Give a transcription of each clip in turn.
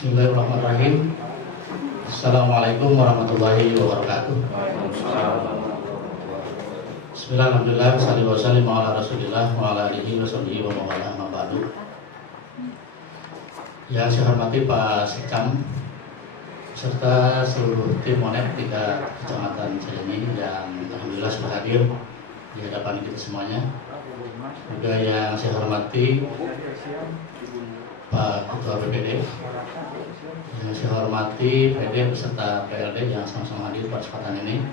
Bismillahirrahmanirrahim. Assalamualaikum warahmatullahi wabarakatuh. Bismillahirrahmanirrahim. Sallallahu alaihi wa rasulillah wa ala alihi wa sahbihi wa mawala amma ba'du. Yang saya hormati Pak Sekam serta seluruh tim Monep tingkat Kecamatan Cilenyi yang alhamdulillah sudah hadir di hadapan kita semuanya. Juga yang saya hormati Pak Ketua BPD, yang saya hormati PD beserta PLD yang sama-sama hadir pada kesempatan ini.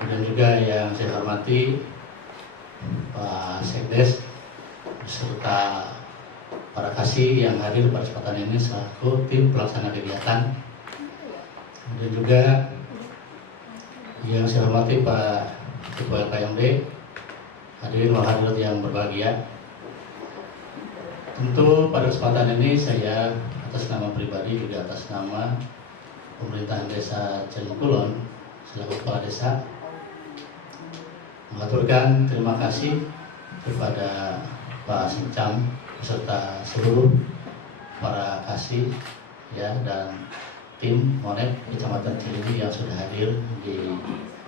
Dan juga yang saya hormati Pak Sekdes beserta para kasih yang hadir pada kesempatan ini selaku tim pelaksana kegiatan. Dan juga yang saya hormati Pak Ketua LKMD, hadirin wal hadirat yang berbahagia. Tentu pada kesempatan ini saya atas nama pribadi juga atas nama pemerintahan desa Cilenyi Kulon selaku kepala desa mengaturkan terima kasih kepada Pak Sekam beserta seluruh para kasih ya dan tim Monep Kecamatan Cilenyi yang sudah hadir di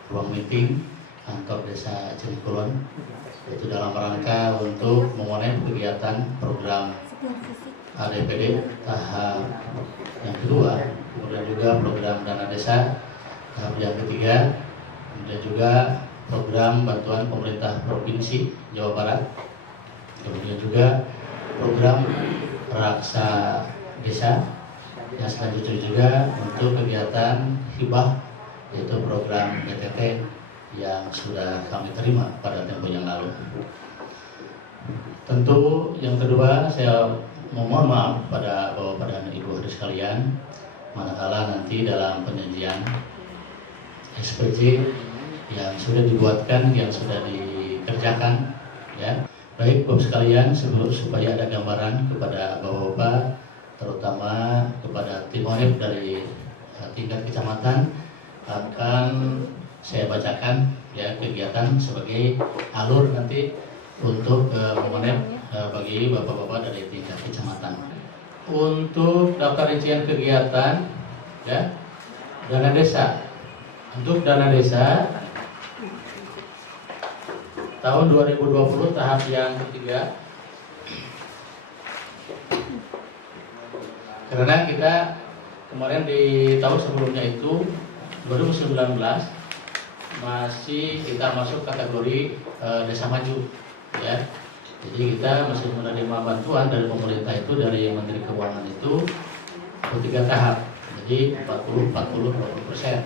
ruang meeting kantor desa Cilenyi Kulon, itu dalam rangka untuk memonep kegiatan program ADPD tahap yang kedua, kemudian juga program dana desa tahap yang ketiga, kemudian juga program bantuan pemerintah provinsi Jawa Barat, kemudian juga program raksa desa, yang selanjutnya juga untuk kegiatan hibah yaitu program BTT yang sudah kami terima pada tempo yang lalu. Tentu yang kedua saya mohon maaf pada Bapak dan Ibu hadirin sekalian manakala nanti dalam penyajian SPJ yang sudah dibuatkan, yang sudah dikerjakan ya. Baik Bapak sekalian, supaya ada gambaran kepada Bapak-bapak terutama kepada tim Monep dari tingkat kecamatan akan saya bacakan ya kegiatan sebagai alur nanti untuk Monep bagi bapak-bapak dari tingkat kecamatan. Untuk daftar rincian kegiatan ya dana desa. Untuk dana desa tahun 2020 tahap yang ketiga. Karena kita kemarin di tahun sebelumnya itu 2019 masih kita masuk kategori desa maju ya. Jadi kita masih menerima bantuan dari pemerintah itu dari Menteri Keuangan itu 3 tahap. Jadi 40 40 20%.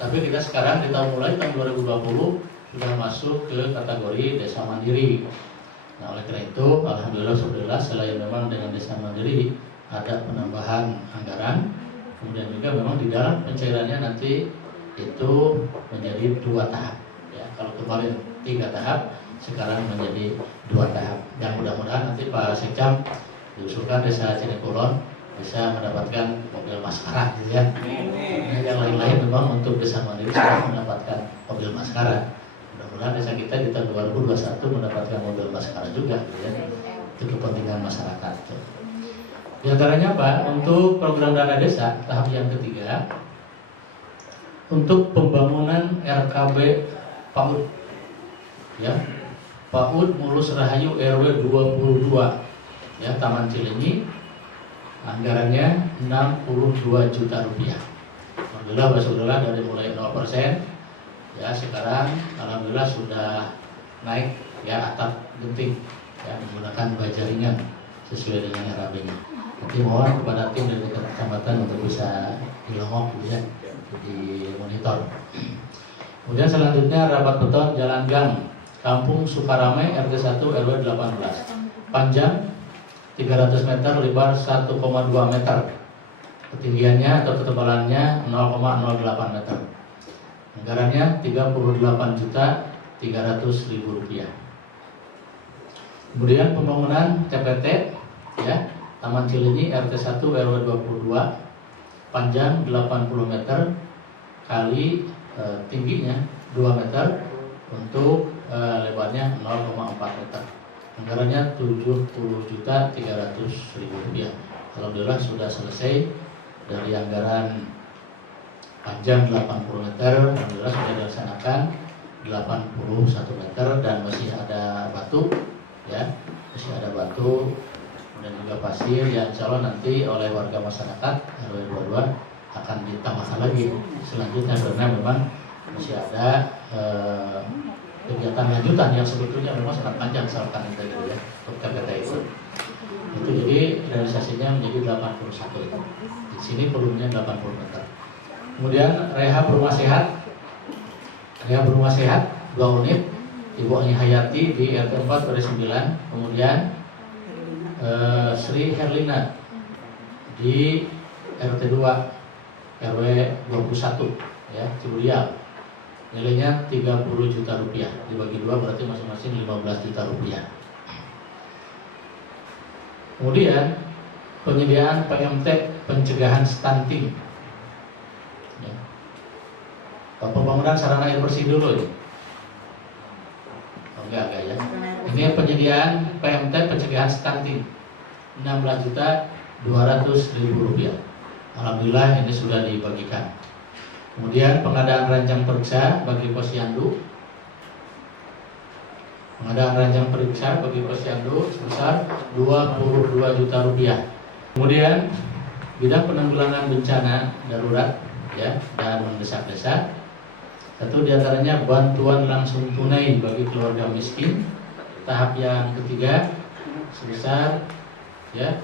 Tapi kita sekarang di mulai tahun 2020 sudah masuk ke kategori desa mandiri. Nah, oleh karena itu alhamdulillah selain memang dengan desa mandiri ada penambahan anggaran, kemudian juga memang di dalam pencairannya nanti itu menjadi 2 tahap ya. Kalau kemarin 3 tahap, sekarang menjadi 2 tahap. Yang mudah-mudahan nanti Pak Sekam diusulkan desa Cilenyi Kulon bisa mendapatkan mobil maskara gitu ya. Nah, yang lain-lain memang untuk desa mandiri sudah mendapatkan mobil maskara. Mudah-mudahan desa kita di tahun 2021 mendapatkan mobil maskara juga gitu ya. Itu kepentingan masyarakat. Di antaranya Pak, untuk program dana desa tahap yang ketiga untuk pembangunan RKB PAUD ya, PAUD Mulus Rahayu RW 22 ya, Taman Cilenyi, anggarannya 62 juta rupiah. Alhamdulillah dari mulai 0% ya, sekarang alhamdulillah sudah naik ya atap genting ya, menggunakan baja ringan sesuai dengan RAB-nya. Nanti mohon kepada tim dari kecamatan untuk bisa dilongok gitu ya, di monitor. Kemudian selanjutnya rapat beton jalan gang Kampung Sukarame RT 1 RW 18, panjang 300 meter, lebar 1,2 meter, ketinggiannya atau ketebalannya 0,08 meter. Anggarannya 38.300.000 rupiah. Kemudian pembangunan TPT ya, Taman Cilenyi RT 1 RW 22, panjang 80 meter kali tingginya 2 meter untuk lebarnya 0,4 meter. Anggarannya 70.300.000 rupiah. alhamdulillah sudah selesai dari anggaran panjang 80 meter, alhamdulillah sudah dilaksanakan 81 meter dan masih ada batu, ya, masih ada batu dan juga pasir yang insya Allah nanti oleh warga masyarakat RW 22 akan ditambahkan lagi selanjutnya karena memang masih ada kegiatan lanjutan yang sebetulnya memang sangat panjang misalkan itu ya untuk KPT itu jadi realisasinya menjadi 81 itu. Di sini volumenya 80 meter. Kemudian rehab rumah sehat 2 unit Ibu Ani Hayati di RT 4 RW 9, kemudian Sri Herlina di RT 2 RW 21 ya Ciburial, nilainya 30 juta rupiah, dibagi 2 berarti masing-masing 15 juta rupiah. Kemudian penyediaan PMT pencegahan stunting ya. Pembangunan sarana air bersih dulu ya. Enggak ya. Ini penyediaan PMT pencegahan stunting 16.200.000 rupiah. Alhamdulillah ini sudah dibagikan. Kemudian pengadaan ranjang periksa bagi posyandu. Pengadaan ranjang periksa bagi posyandu sebesar 22 juta rupiah. Kemudian bidang penanggulangan bencana darurat ya dan mendesak-desak. Satu diantaranya bantuan langsung tunai bagi keluarga miskin. Tahap yang ketiga sebesar ya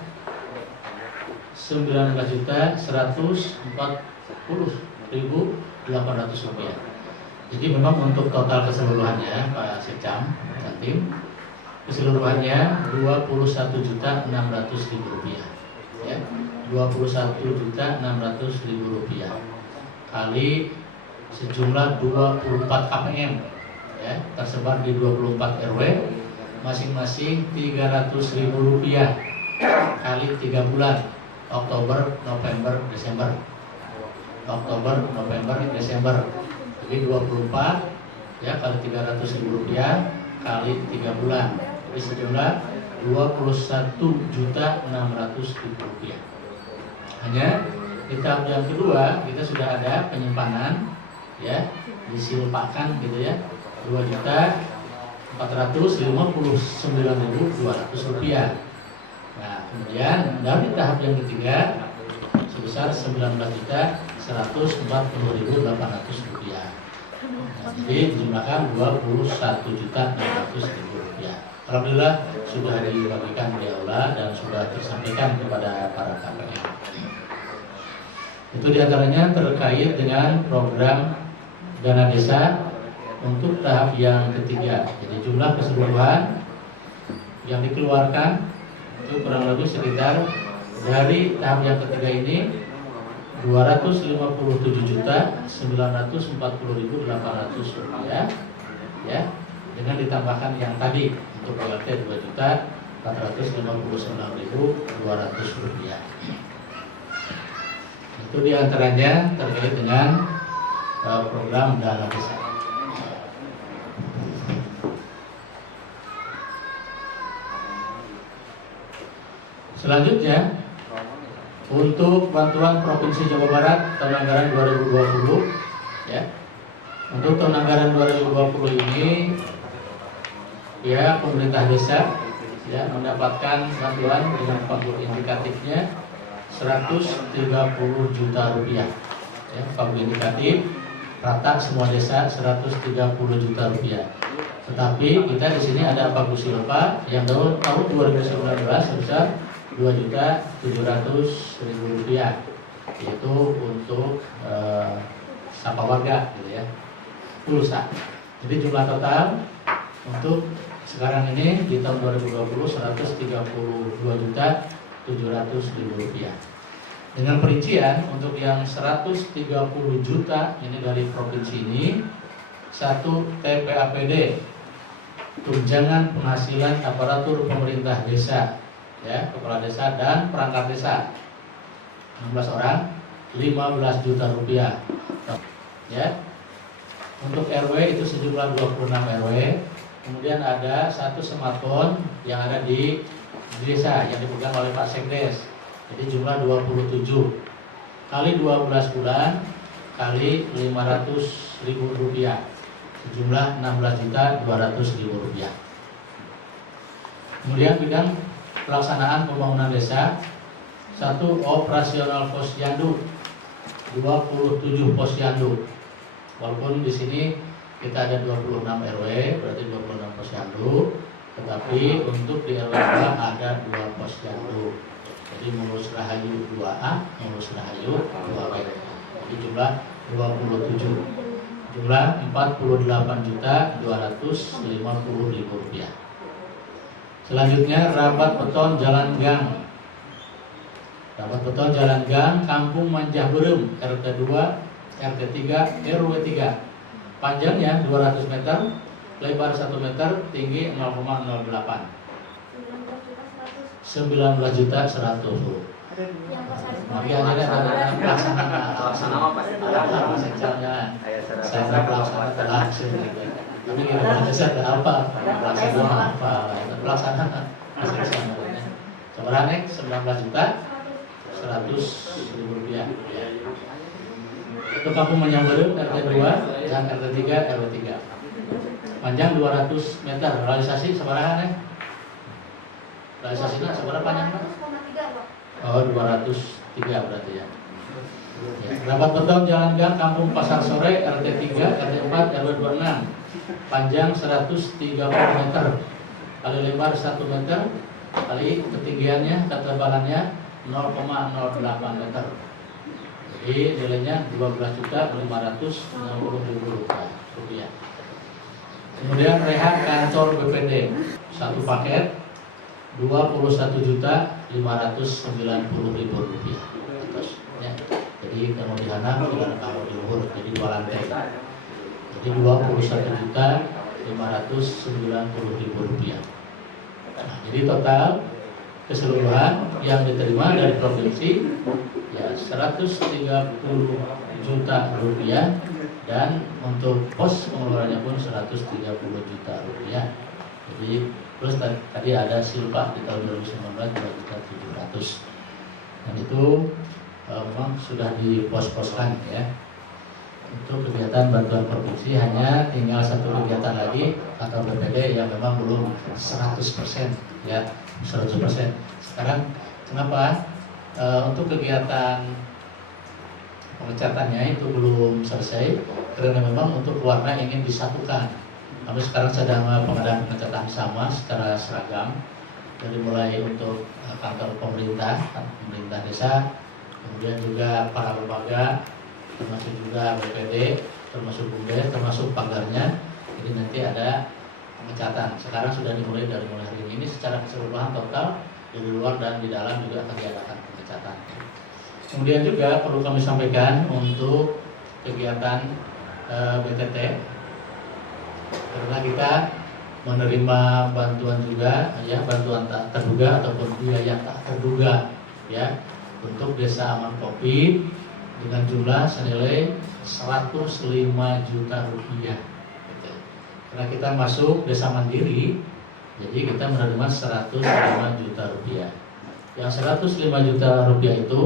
19.140.800 rupiah. Jadi memang untuk total keseluruhannya Pak Sekcam Jatim keseluruhannya 21.600.000 rupiah ya 21.600.000 rupiah kali sejumlah 24 KPM ya, tersebar di 24 RW masing-masing 300.000 rupiah kali 3 bulan Oktober, November, Desember jadi 24 ya kali 300.000 rupiah kali 3 bulan jadi sejumlah 21.600.000 rupiah. Hanya di tahap yang kedua kita sudah ada penyimpanan ya disilpakan gitu ya 2.459.200 rupiah. Nah kemudian dari tahap yang ketiga sebesar 19.140.800 rupiah. Nah, jadi dijumlahkan 21.600.000 rupiah. Alhamdulillah sudah dibagikan di aula dan sudah disampaikan kepada para KPM. Itu diantaranya terkait dengan program dana desa untuk tahap yang ketiga. Jadi jumlah keseluruhan yang dikeluarkan itu kurang lebih sekitar dari tahap yang ketiga ini 257.940.800 rupiah ya dengan ditambahkan yang tadi untuk BLT 2.459.200 rupiah. Itu diantaranya terkait dengan program dana desa. Selanjutnya untuk bantuan Provinsi Jawa Barat tahun anggaran 2020 ya. Untuk tahun anggaran 2020 ini ya pemerintah desa ya mendapatkan bantuan dengan pagu indikatifnya 130 juta rupiah. Ya, pagu indikatif rata semua desa 130 juta rupiah. Tetapi kita di sini ada pagu silpa yang tahun 2019 sebesar 2.700.000 rupiah, yaitu untuk sapa warga, gitu ya, pulsa. Jadi jumlah total untuk sekarang ini di tahun 2020 132.700.000 rupiah. Dengan perincian untuk yang 130 juta ini dari provinsi ini, 1 TPAPD, tunjangan penghasilan aparatur pemerintah desa. Ya, kepala desa dan perangkat desa 16 orang 15 juta rupiah ya. Untuk RW itu sejumlah 26 RW. Kemudian ada 1 smartphone yang ada di desa yang dipegang oleh Pak Sekdes Jadi jumlah 27 kali 12 bulan kali 500.000 rupiah, sejumlah 16.200.000 rupiah. Kemudian bidang pelaksanaan pembangunan desa, 1. Operasional posyandu, 27 posyandu. Walaupun di sini kita ada 26 RW, berarti 26 posyandu, tetapi untuk di RW 2 ada 2 posyandu. Jadi Mulus Rahayu 2A, Mulus Rahayu 2B. Jadi jumlah 27, jumlah 48.250.000 rupiah. Selanjutnya rapat beton jalan gang. Rapat beton jalan gang Kampung Manjah Berem, RT 2, RT 3, RW 3. Panjangnya 200 meter, lebar 1 meter, tinggi 0,08. 19.100.000. Mari aja ada pelaksana apa sejarahnya. Saya pelaksana langsung gitu. Tapi kita ada apa? Pelaksana apa? Pelaksana sejarahnya. Sebenarnya 19.100.000 rupiah. Untuk Kampung Manjah Berem RT 2 dan RT 3 RW 3. Panjang 200 meter. Realisasi sebenarnya realisasinya seberapa panjangnya? Oh, 203 berarti ya. Rapat beton jalan gang Kampung Pasar Sore RT 3, RT 4, RW 26. Panjang 130 meter kali lebar 1 meter kali ketinggiannya, ketebalannya 0,08 meter. Jadi nilainya 12.560.000 rupiah. Kemudian rehat kantor BPD 1 paket 21.590.000 rupiah. Terus, ya. Jadi kemudian kalau di luhur jadi 2 lantai. Jadi 21.590.000 rupiah. Nah, jadi total keseluruhan yang diterima dari provinsi ya 130 juta rupiah, dan untuk pos pengeluarannya pun 130 juta rupiah. Jadi plus tadi ada silpa di tahun 2019 2.700.000, dan itu memang sudah dipos-poskan ya. Untuk kegiatan bantuan provinsi hanya tinggal 1 kegiatan lagi atau BPD yang memang belum 100% ya, 100%. Sekarang kenapa untuk kegiatan pengecatannya itu belum selesai? Karena memang untuk warna ingin disatukan. Kami sekarang sedang pengadaan pengecatan sama secara seragam, dari mulai untuk kantor pemerintah desa, kemudian juga para lembaga, termasuk juga BPD, termasuk BUMDes, termasuk pagarnya. Jadi nanti ada pengecatan. Sekarang sudah dimulai dari mulai hari ini secara keseluruhan total, di luar dan di dalam juga akan diadakan pengecatan. Kemudian juga perlu kami sampaikan untuk kegiatan BTT, karena kita menerima bantuan juga ya, bantuan tak terduga ataupun biaya tak terduga ya, untuk desa aman Covid dengan jumlah senilai 105 juta rupiah gitu. Karena kita masuk desa mandiri, jadi kita menerima 105 juta rupiah. Yang 105 juta rupiah itu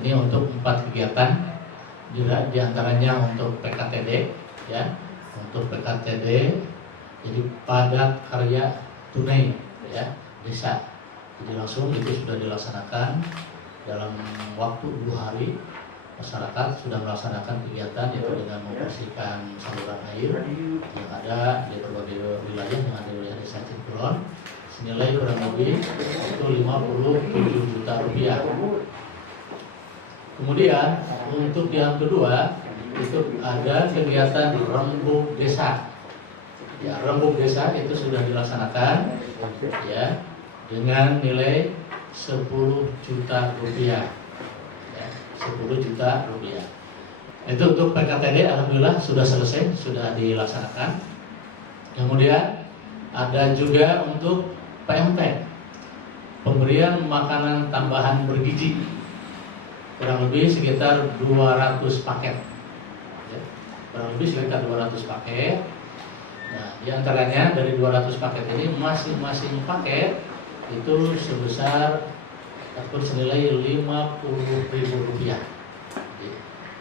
ini untuk 4 kegiatan, diantaranya untuk PKTD ya, untuk PKTD jadi padat karya tunai ya desa. Jadi langsung itu sudah dilaksanakan dalam waktu 2 hari. Masyarakat sudah melaksanakan kegiatan yaitu dengan membersihkan saluran air yang ada di berbagai wilayah yang ada di wilayah desa Cikulon, senilai kurang lebih itu 57 juta rupiah. Kemudian untuk yang kedua itu ada kegiatan rembuk desa. Ya, rembuk desa itu sudah dilaksanakan ya dengan nilai 10 juta rupiah. Ya, 10 juta rupiah. Itu untuk PKTD alhamdulillah sudah selesai, sudah dilaksanakan. Kemudian ada juga untuk PMT, pemberian makanan tambahan bergizi, kurang lebih sekitar 200 paket ya, kurang lebih sekitar 200 paket. Nah, diantaranya dari 200 paket ini masing-masing paket itu sebesar ataupun senilai Rp50.000.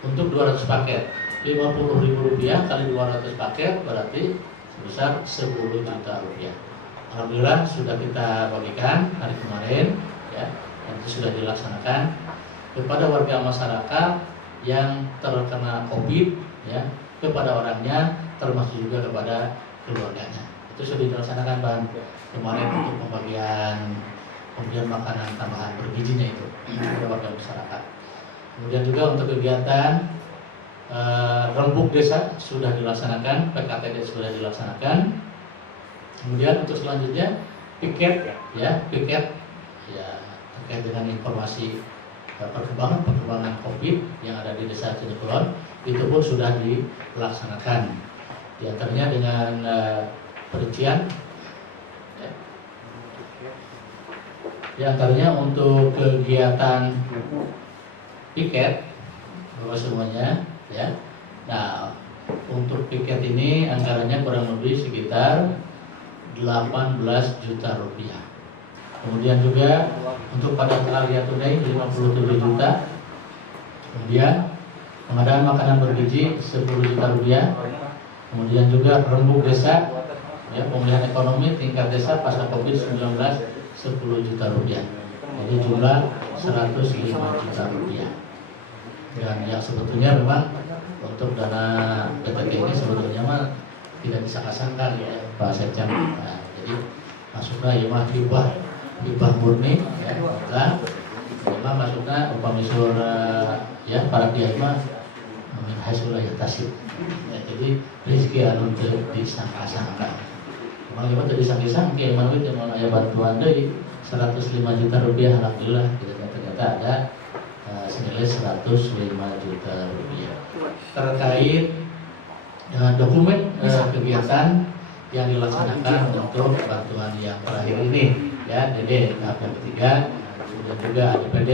Untuk 200 paket, Rp50.000 kali 200 paket berarti sebesar Rp10 juta. Alhamdulillah sudah kita bagikan hari kemarin, ya, dan itu sudah dilaksanakan kepada warga masyarakat yang terkena COVID, ya, kepada orangnya, termasuk juga kepada keluarganya. Itu sudah dilaksanakan Bang kemarin untuk pemberian makanan tambahan bergizinya itu kepada warga masyarakat. Kemudian juga untuk kegiatan rembuk desa sudah dilaksanakan, PKTD sudah dilaksanakan. Kemudian untuk selanjutnya piket ya terkait dengan informasi perkembangan COVID yang ada di Desa Cinekulon itu pun sudah dilaksanakan. Di antaranya dengan perincian, ya. Di antaranya untuk kegiatan piket Bapak semuanya, ya. Nah, untuk piket ini anggarannya kurang lebih sekitar Rp18 juta. Kemudian juga untuk padat karya tunai Rp57 juta. Kemudian pengadaan makanan bergizi Rp10 juta. Kemudian juga rembuk desa, ya, pemulihan ekonomi tingkat desa pasca COVID-19 Rp10 juta. Jadi jumlah Rp105 juta. Dan yang sebetulnya memang untuk dana PTT ini sebetulnya mah tidak disangka-sangka, ya, Pak Sekjen. Nah, jadi masuknya ya mah hibah murni, ya, maka masuknya upamisur, ya, para kiai mah min hasil ya tasib. Ya, jadi rezeki anu teu disangka-sangka. Memang ya teu disangka-sangka kiai manwit yang mau aya bantuan deui Rp105 juta, alhamdulillah ternyata ada senilai Rp105 juta. Terkait dokumen kegiatan yang dilaksanakan untuk bantuan yang terakhir ini, ya, DD tahap yang ketiga, kemudian juga DPD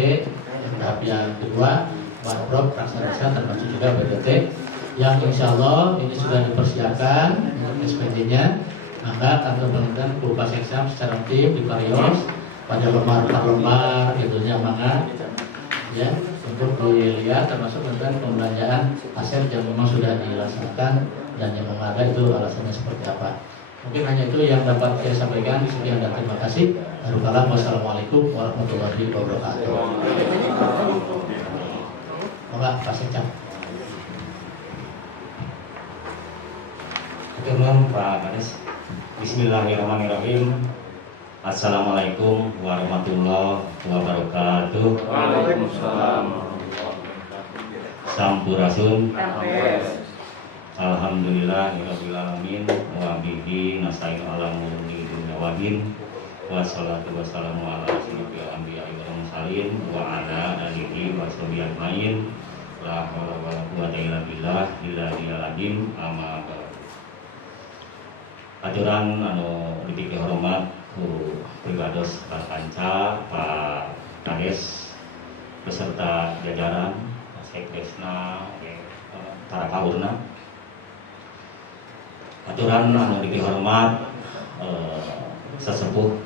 tahap yang kedua, Banprop Raksasa termasuk juga BDT yang insya Allah ini sudah dipersiapkan untuk SPJ-nya. Maka kantor pemerintahan berupa seksam secara tim di Parios pada lembar itunya maka, ya, untuk dilihat termasuk tentang pembelanjaan aset yang memang sudah dilaksanakan dan yang memang ada itu alasannya seperti apa. Mungkin hanya itu yang dapat saya sampaikan. Sekian dan terima kasih. Wassalamualaikum warahmatullahi wabarakatuh. Moga Pak Sekjen. Oke, Pak Kades. Bismillahirrahmanirrahim. Assalamualaikum warahmatullahi wabarakatuh. Waalaikumsalam. Sampurasun. Alhamdulillahirabbil alamin wa bihi nasta'in ala umuri dunya waddin. Wassalatu wassalamu ala asyrofil anbiya'i wal mursalin wa ala alihi wa sahbihi ajmain. La haula wala quwwata illa billah illal azim. Amma ba'd. Aturan anu dipikir hormat ku pribados Pak Panca, Pak Kades beserta jajaran Sekdesna, para kawurna. Aturan anu dihormat sesepuh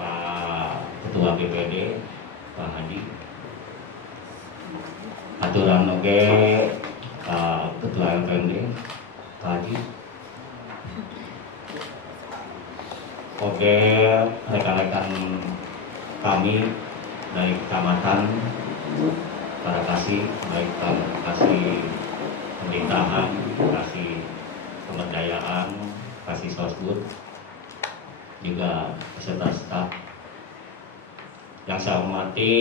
Pak Ketua BPD Pak Hadi. Aturan oge Pak Ketua LPMD Pak Haji. Oke, rekan-rekan kami dari kecamatan para kasih, baik kasih pemerintahan, kasih pemberdayaan, kasih sosbud, juga beserta staf. Yang saya hormati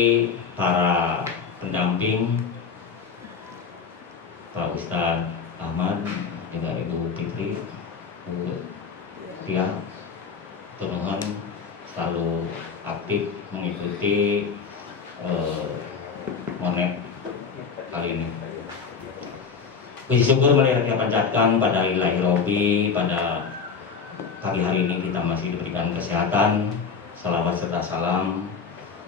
para pendamping, Pak Ustadz Ahmad, juga Ibu Fitri, Bu Tia, turun selalu aktif mengikuti monet kali ini. Puji syukur melihat yang panjatkan pada ilahi Robi, pada pagi hari ini kita masih diberikan kesehatan. Salawat serta salam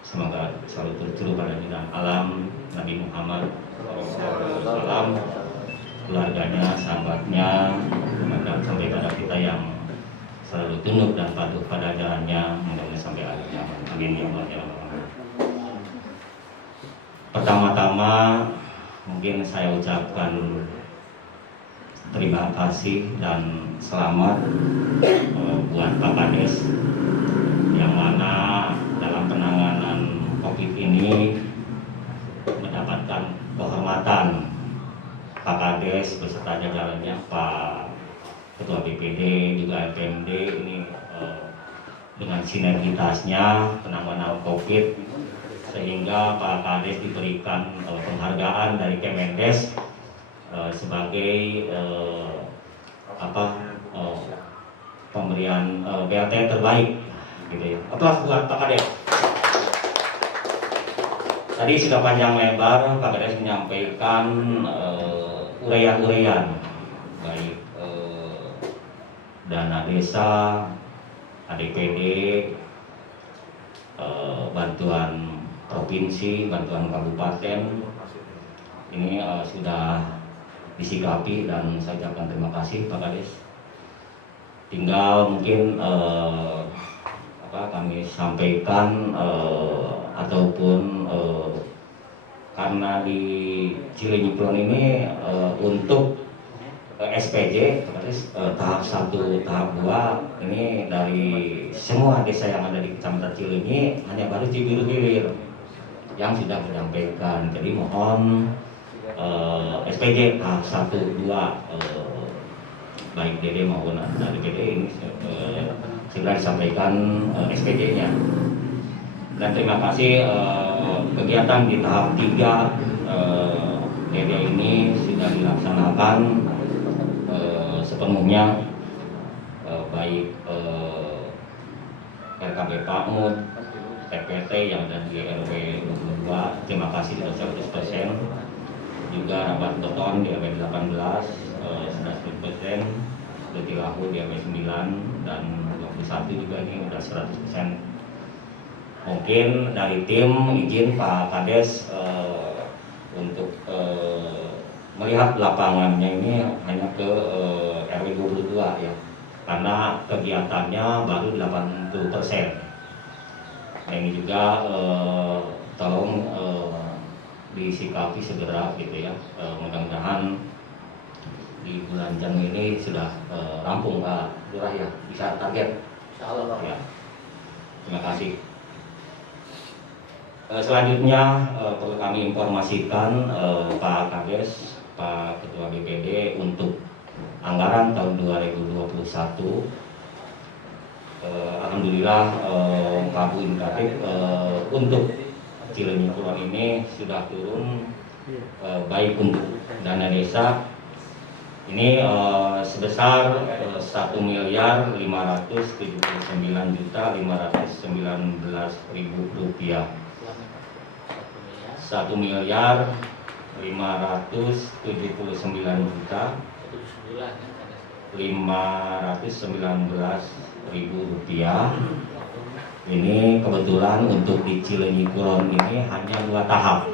semoga selalu tercurah pada jalan alam Nabi Muhammad SAW, keluarganya, sahabatnya, dan sampai pada kita yang selalu tunduk dan patuh pada jalannya, mudah-mudahan sampai akhir zaman. Amin ya Allah ya Rabbal alamin. Pertama-tama mungkin saya ucapkan terima kasih dan selamat buat Pak Kades yang mana dalam penanganan COVID ini mendapatkan kehormatan Pak Kades beserta jajarannya, Pak Ketua BPD juga FMD ini dengan sinergitasnya penanganan COVID sehingga Pak Kades diberikan penghargaan dari Kemendes sebagai pemberian BLT terbaik gitu ya. Aplaus buat Pak Kades. Tadi sudah panjang lebar Pak Kades menyampaikan uraian-uraian baik dana desa, ADPD, bantuan provinsi, bantuan kabupaten ini sudah disikapi dan saya ucapkan terima kasih Pak Kades. Tinggal mungkin kami sampaikan ataupun karena di Cileunyi Kulon ini untuk SPJ tahap 1, tahap 2 ini dari semua desa yang ada di Kecamatan Cileunyi hanya baru Cibiru Hilir yang sudah menyampaikan. Jadi mohon SPJ tahap 1, 2 baik DD maupun dari PD ini segera disampaikan SPJ-nya. Dan terima kasih kegiatan di tahap 3 DD ini sudah dilaksanakan sepenuhnya, baik RKB Pamut, TPT yang ada di RW 22, terima kasih sudah 100%. Juga rapat beton di RW 18 sudah 100%, Betilahu di RW 9 dan 21 juga ini sudah 100%. Mungkin dari tim izin Pak Kades untuk melihat lapangannya ini hanya ke RW 22 ya, karena kegiatannya baru 80%. Nah, ini juga tolong disikapi segera gitu ya. Mudah-mudahan di bulan Januari ini sudah rampung Pak Lurah ya, bisa target. Insyaallah ya. Terima kasih. Selanjutnya perlu kami informasikan Pak Kades, Pak Ketua BPD untuk anggaran tahun 2021. Alhamdulillah Pak Bu Indikatif untuk Cileunyi Kulon ini sudah turun, baik untuk dana desa ini sebesar 1.579.519.000 rupiah. 1.579.519.000 rupiah. Ini kebetulan untuk di Cileunyi Kulon ini hanya 2 tahap.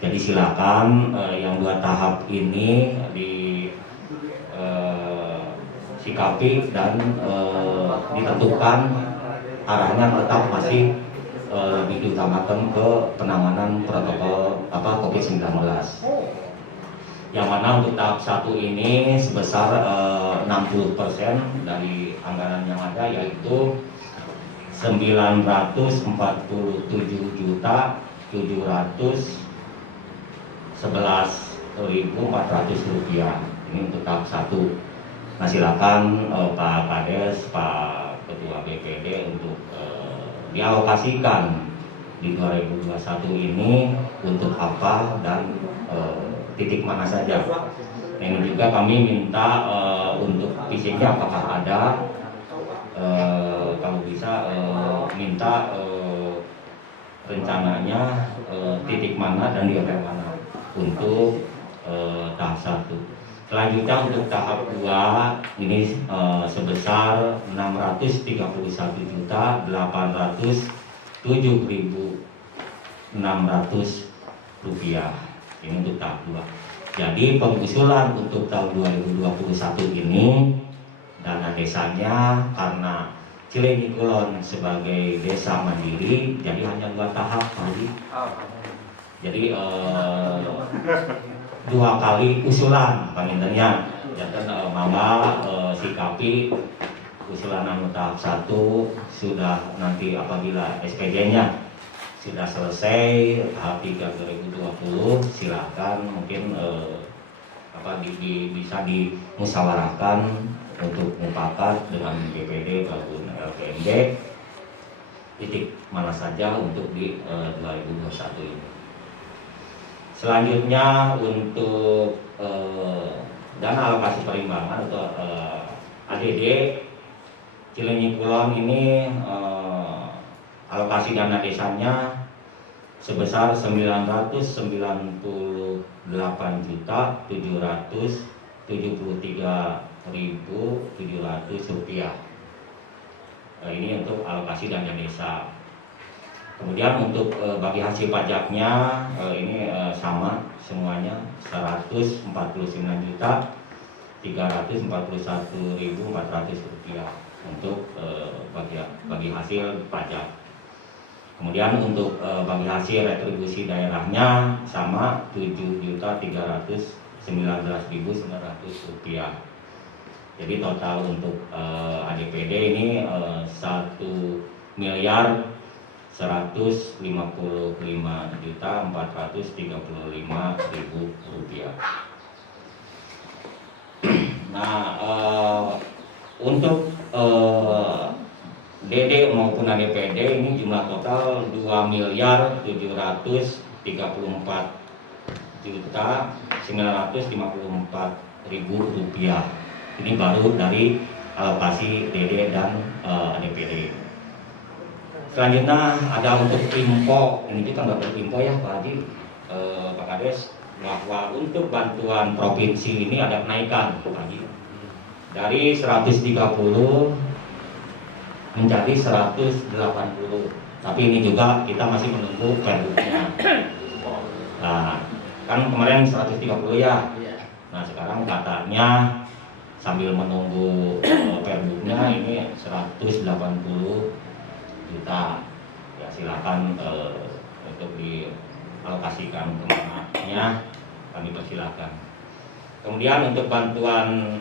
Jadi silakan yang 2 tahap ini disikapi dan ditentukan arahnya tetap masih lebih diutamakan ke penanganan protokol COVID-19. Yang mana untuk tahap 1 ini sebesar 60% dari anggaran yang ada, yaitu 947.711.400 rupiah. Ini untuk tahap 1. Nah silakan Pak Kades, Pak Ketua BPD untuk dialokasikan di 2021 ini untuk apa dan titik mana saja. Nah, ini juga kami minta untuk fisiknya apakah ada, kalau bisa minta rencananya titik mana dan di RW mana untuk tahap 1. Selanjutnya untuk tahap 2 ini sebesar 631.807.600 rupiah. Ini untuk tahap 2. Jadi pengusulan untuk tahun 2021 ini dana desanya karena Cileunyi Kulon sebagai desa mandiri jadi hanya 2 tahap lagi. Jadi 2 kali usulan pangintennya, jantan mangga sikapi usulan anu tahap 1 sudah nanti apabila SPG-nya sudah selesai tahap 3 2020 silakan mungkin bisa dimusyawarahkan untuk mufakat dengan DPD maupun LPMD titik mana saja untuk di 2021 ini. Selanjutnya untuk dana alokasi perimbangan atau ADD Cileunyi Kulon ini alokasi dana desanya sebesar 998.773.700 rupiah. Ini untuk alokasi dana desa. Kemudian untuk bagi hasil pajaknya ini sama semuanya 149.341.400 rupiah untuk bagi hasil pajak. Kemudian untuk bagi hasil retribusi daerahnya sama 7.319.900 rupiah. Jadi total untuk ADPD ini 1.155.435.000 rupiah. Nah, untuk DD maupun ADPD ini jumlah total 2.734.954.000 rupiah. Ini baru dari alokasi DD dan ADPD. Selanjutnya ada untuk info, ini kita nggak berinfo ya Pak Haji, Pak Kades, bahwa untuk bantuan provinsi ini ada kenaikan Pak Haji dari 130 menjadi 180. Tapi ini juga kita masih menunggu perbuknya. Nah, kan kemarin 130 ya. Nah, sekarang katanya sambil menunggu perbuknya ini 180 juta. Ya silakan untuk dialokasikan kemananya, kami persilakan. Kemudian untuk bantuan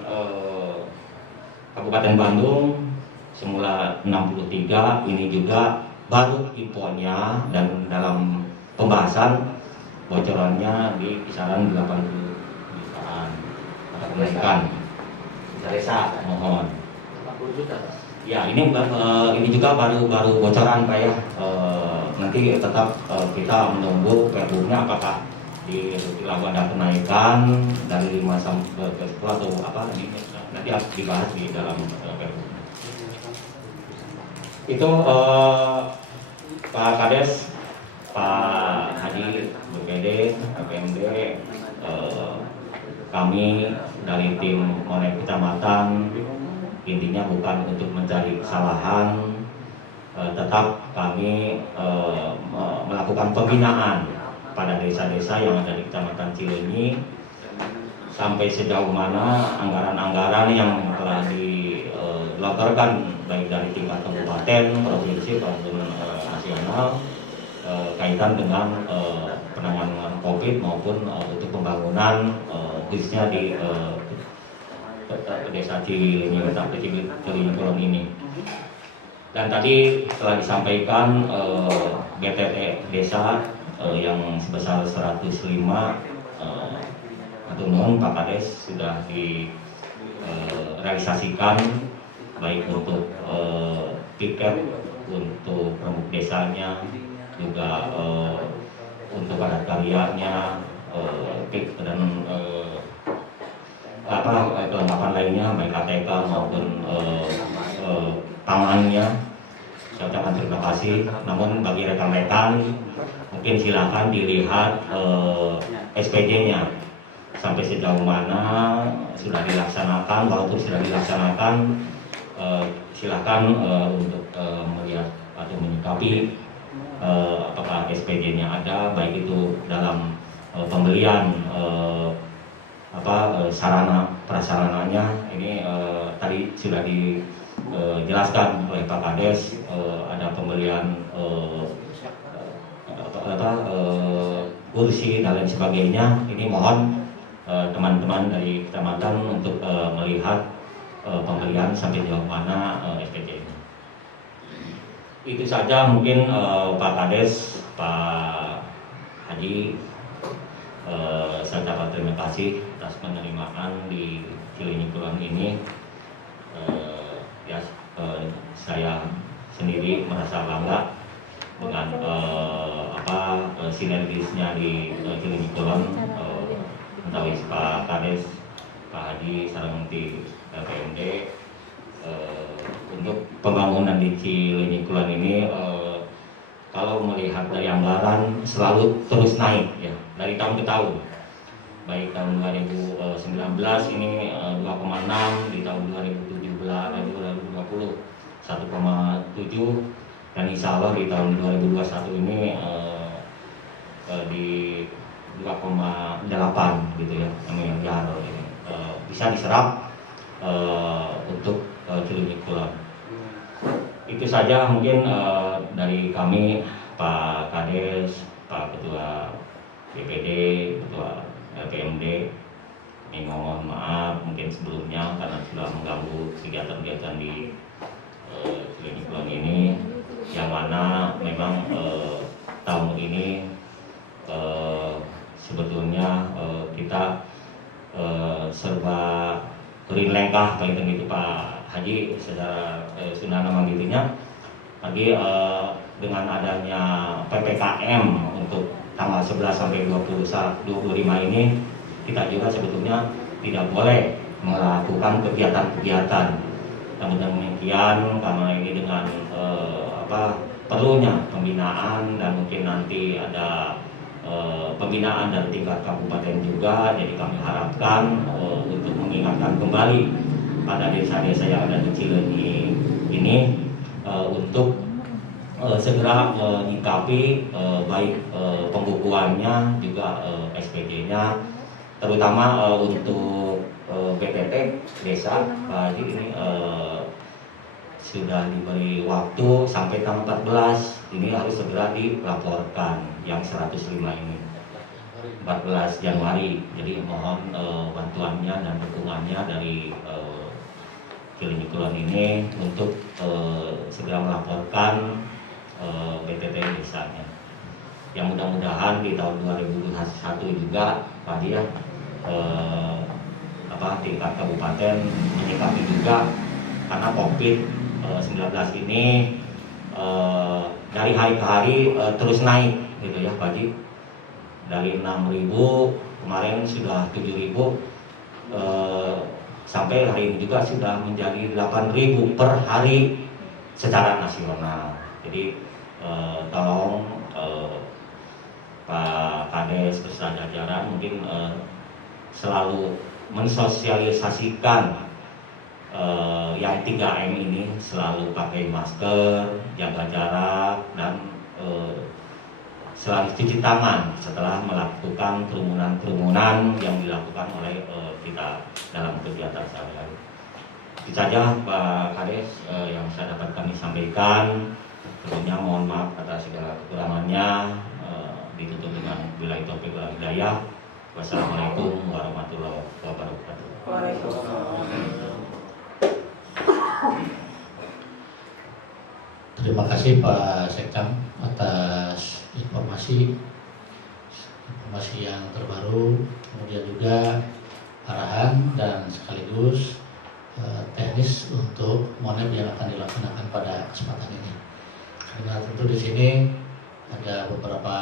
Kabupaten Bandung semula 63, ini juga baru infonya dan dalam pembahasan bocorannya di kisaran 80 jutaan ada kenaikan desa, mohon 80 juta. ya ini juga baru bocoran Pak ya. Nanti tetap kita menunggu perbuknya apakah dilakukan ada kenaikan dari 5 sampai ke 10 atau apa, nanti harus dibahas di dalam perbuk. Itu Pak Kades, Pak Haji, BPD, LPMD, kami dari tim Monet Kecamatan intinya bukan untuk mencari kesalahan, tetap kami melakukan pembinaan pada desa-desa yang ada di Kecamatan Cileunyi sampai sejauh mana anggaran-anggaran yang telah dilaporkan baik dari tingkat kabupaten, provinsi maupun nasional kaitan dengan penanganan COVID maupun untuk pembangunan khususnya di desa Cileunyi Kulon ini. Dan tadi telah disampaikan BTT desa yang sebesar 105 atau non Pak Kades sudah direalisasikan baik untuk tiket untuk peremuk desanya juga untuk padat karyanya dan kelengkapan lainnya baik KTK maupun tangannya. Saya ucapkan terima kasih. Namun bagi rekan-rekan mungkin silakan dilihat SPG-nya sampai sejauh mana sudah dilaksanakan. Walaupun sudah dilaksanakan, silakan untuk melihat atau menyikapi apakah SPG-nya ada, baik itu dalam pembelian sarana prasarananya. Ini tadi sudah dijelaskan oleh Pak Kades, ada pembelian kursi dan lain sebagainya. Ini mohon teman-teman dari kecamatan untuk melihat pembelian sampai sejauh mana SPJ ini. Itu saja mungkin Pak Kades, Pak Haji, saya ucapkan terima kasih atas penerimaan di Cileunyi Kulon ini. Saya sendiri merasa bangga dengan sinergisnya di Cileunyi Kulon, entawis Pak Kades, Pak Haji, sareng di LPMD. Untuk pembangunan di Cileunyi Kulon ini, kalau melihat dari anggaran selalu terus naik ya dari tahun ke tahun. Baik tahun 2019 ini 2,6, di tahun 2017 2020 1,7, dan insya Allah di tahun 2021 ini di 2,8 gitu ya, miliar bisa diserap untuk Cileunyi Kulon. Itu saja mungkin dari kami, Pak Kades, Pak Ketua DPD, Ketua LPMD. Ini mohon maaf mungkin sebelumnya karena sudah mengganggu kegiatan-kegiatan di Cileunyi Kulon ini, yang mana memang tahun ini sebetulnya kita serba rinlengkah paling itu Pak Haji secara Sunda nama gitunya. Lagi dengan adanya PPKM untuk tanggal 11 sampai 25 ini, kita juga sebetulnya tidak boleh melakukan kegiatan-kegiatan. Namun demikian, karena ini dengan perlunya pembinaan dan mungkin nanti ada pembinaan dari tingkat kabupaten juga, jadi kami harapkan untuk mengingatkan kembali pada desa-desa yang ada di Cileunyi ini untuk segera menyikapi baik pembukuannya juga SPG-nya, terutama untuk BPT desa. Pak Haji ini sudah diberi waktu sampai tanggal 14 ini harus segera dilaporkan yang 105 ini 14 Januari. Jadi mohon bantuannya dan dukungannya dari Cileunyi Kulon ini untuk segera melaporkan BPT desanya. Yang mudah-mudahan di tahun 2021 juga Pak Haji ya, tingkat kabupaten menyikapi juga, karena COVID-19 ini dari hari ke hari terus naik gitu ya Pak Haji. Dari 6.000 kemarin sudah 7.000, sampai hari ini juga sudah menjadi 8.000 per hari secara nasional. Jadi tolong Pak Kades beserta jajaran mungkin selalu mensosialisasikan yang 3M ini, selalu pakai masker, jaga jarak, dan selalu cuci tangan setelah melakukan kerumunan-kerumunan yang dilakukan oleh kita dalam kegiatan sehari-hari. Itu saja Pak Kades yang saya dapat kami sampaikan. Tentunya mohon maaf atas segala kekurangannya. Ditutup dengan billahi taufiq wal hidayah. Wassalamualaikum warahmatullahi wabarakatuh. Terima kasih Pak Sekam atas informasi yang terbaru, kemudian juga arahan dan sekaligus teknis untuk monep yang akan dilaksanakan pada kesempatan ini. Karena tentu di sini ada beberapa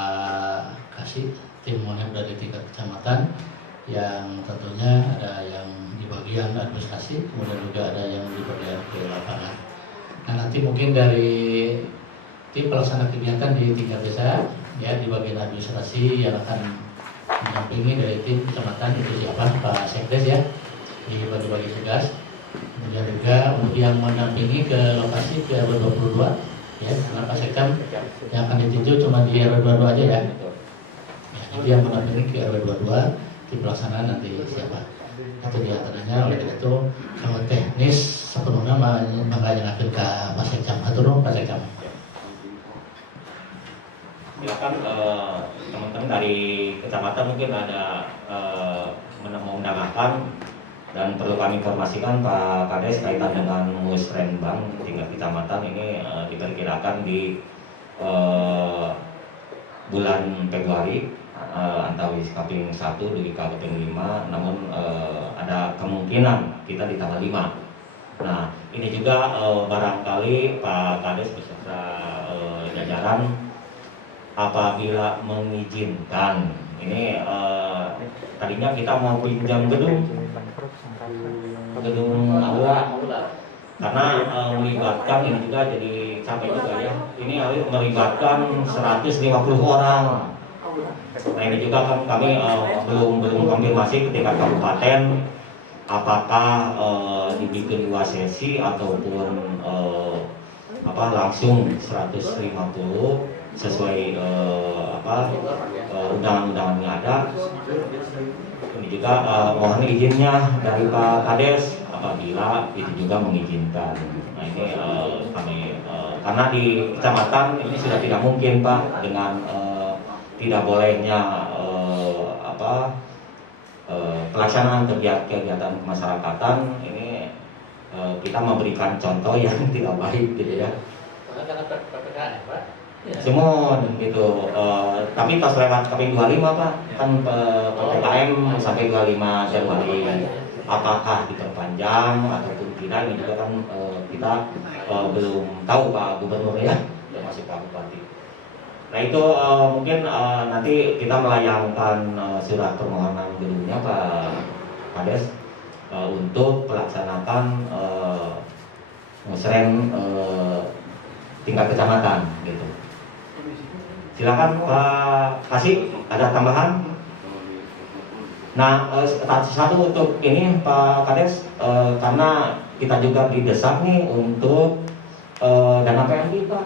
kasih tim monep dari tingkat kecamatan yang tentunya ada yang di bagian administrasi, kemudian juga ada yang di bagian ke lapangan. Nah, nanti mungkin dari tim pelaksana kegiatan di tingkat desa ya, di bagian administrasi yang akan mendampingi dari tim kecamatan itu siapa? Pak Sekdes ya, di bagi-bagi tugas. Kemudian juga untuk yang mendampingi ke lokasi ke RW 22 ya, karena Pak Sekam yang akan ditinjau cuma di RW 22 aja ya. Itu yang mendampingi ke RW 22, tim pelaksana nanti siapa? Itu diantaranya. Oleh karena itu kalau teknis sepenuhnya makanya akan ke Pak Sekam. Atur dong Pak Sekam. Silakan teman-teman dari kecamatan mungkin ada menambahkan, dan perlu kami informasikan Pak Kades kaitan dengan musrenbang tingkat kecamatan ini diperkirakan di bulan Februari antawis kaping 1 di kaping 5, namun ada kemungkinan kita di tanggal 5. Nah, ini juga barangkali Pak Kades beserta jajaran apabila mengizinkan ini tadinya kita mau pinjam gedung aula karena melibatkan ini juga jadi capek juga ya, ini melibatkan 150 orang. Nah ini juga kan kami belum konfirmasi ketika kabupaten apakah dibikin 2 sesi ataupun langsung 150 sesuai undangan-undangan yang ada. Ini juga mohon izinnya dari Pak Kades apabila itu juga mengizinkan. Nah ini kami karena di kecamatan ini sudah tidak mungkin Pak dengan tidak bolehnya pelaksanaan kegiatan kemasyarakatan ini kita memberikan contoh yang tidak baik gitu ya. Karena PPKM Pak. Semua gitu, tapi pas lewat kaping 25 Pak, kan PPKM sampai 25 Januari, apakah diperpanjang ataupun tidak ini juga kan kita belum tahu Pak Gubernur ya, masih Pak Bupati. Nah itu mungkin nanti kita melayangkan surat permohonan gedungnya Pak Kades untuk pelaksanaan musren tingkat kecamatan gitu. Silakan Pak Kasih, ada tambahan? Nah, satu untuk ini Pak Kades, karena kita juga didesak nih untuk dana PMI Pak.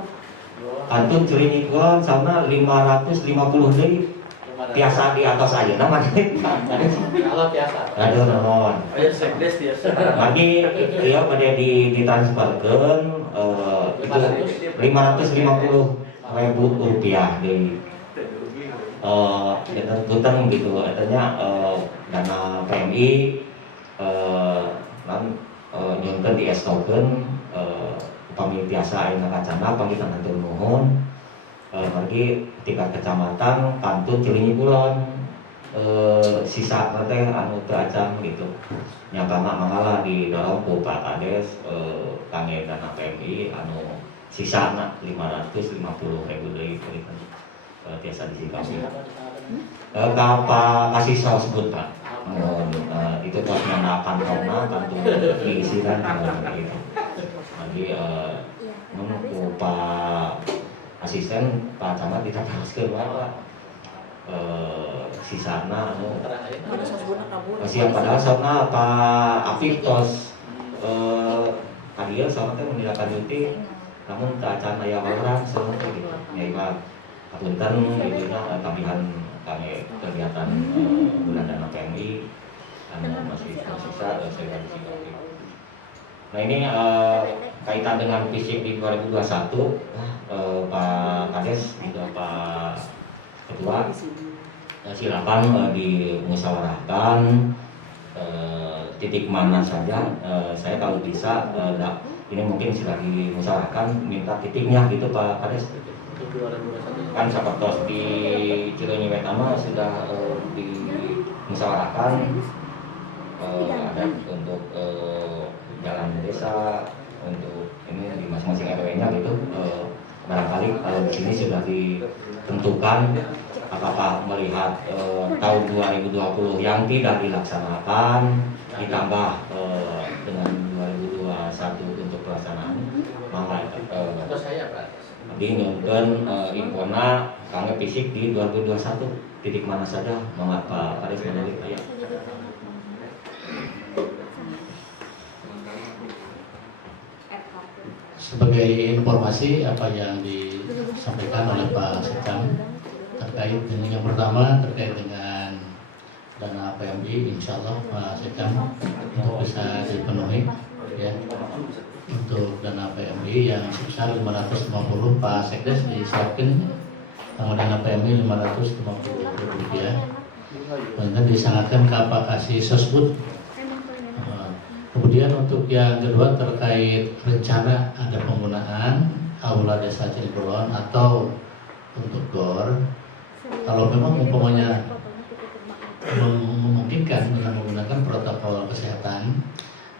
Kantun Cilinyi Kulon sama 550 deui. Tiasa di atas aja namanya. Kalau tiasa. Aduh nuhun. Aya sekdes tiasa. Bagi ieu bade ditransferkeun itu 550.000 rupiah di tentukan gitu katanya dana PMI nyunkeun di estokeun upami tiasa ayeuna kacana panggih hatur nuhun bagi tingkat kecamatan Kantun Cilinyi Kulon sisa teh anu teu acan gitu nyakana mangala didorong ku Pak Kades kangge dana PMI anu sisana 550.000 deui tiasa disikapi. Pak Kasih saya sebut Pak. Itu buat menandakan kantongna kantung diisikan gitu. Jadi menurut Pak Asisten Pak Camat diteruskeun Pak. Sisana anu siap padahal sauna Pak Afif tos kadieu sauna teh menindaklanjuti namun tak acan aya orang sauna teh gitu. Nyai Pak punten dina tambihan kami kegiatan bulan dana PMI anu masih sisa saya disikapi. Nah ini kaitan dengan fisik di 2021 Pak Kades juga Pak Ketua silakan dimusyawarahkan titik mana saja saya kalau bisa ini mungkin sudah dimusyawarahkan minta titiknya gitu Pak Kades. Kan sapertos di Cileunyi Wetan sudah dimusyawarahkan ada untuk jalan desa untuk ini di masing-masing RW-nya gitu barangkali kalau di sini sudah ditentukan apakah melihat tahun 2020 yang tidak dilaksanakan ditambah dengan 2021 untuk pelaksanaan maka Atau saya Pak. di nyunkeun infona kangge fisik di 2021 titik mana saja mengapa Kades menulis aya. Sebagai informasi apa yang disampaikan oleh Pak Sekam terkait dengan yang pertama terkait dengan dana PMI, insya Allah Pak Sekam untuk bisa dipenuhi ya. Untuk dana PMI yang sebesar 550 Pak Sekdes disiapkan Tanggal dana PMI Rp550.000. Kemudian disangatkan ke aplikasi Sosbud. Kemudian untuk yang kedua terkait rencana ada penggunaan aula desa Cilegon atau untuk GOR. Kalau memang umpamanya memungkinkan dengan menggunakan protokol kesehatan,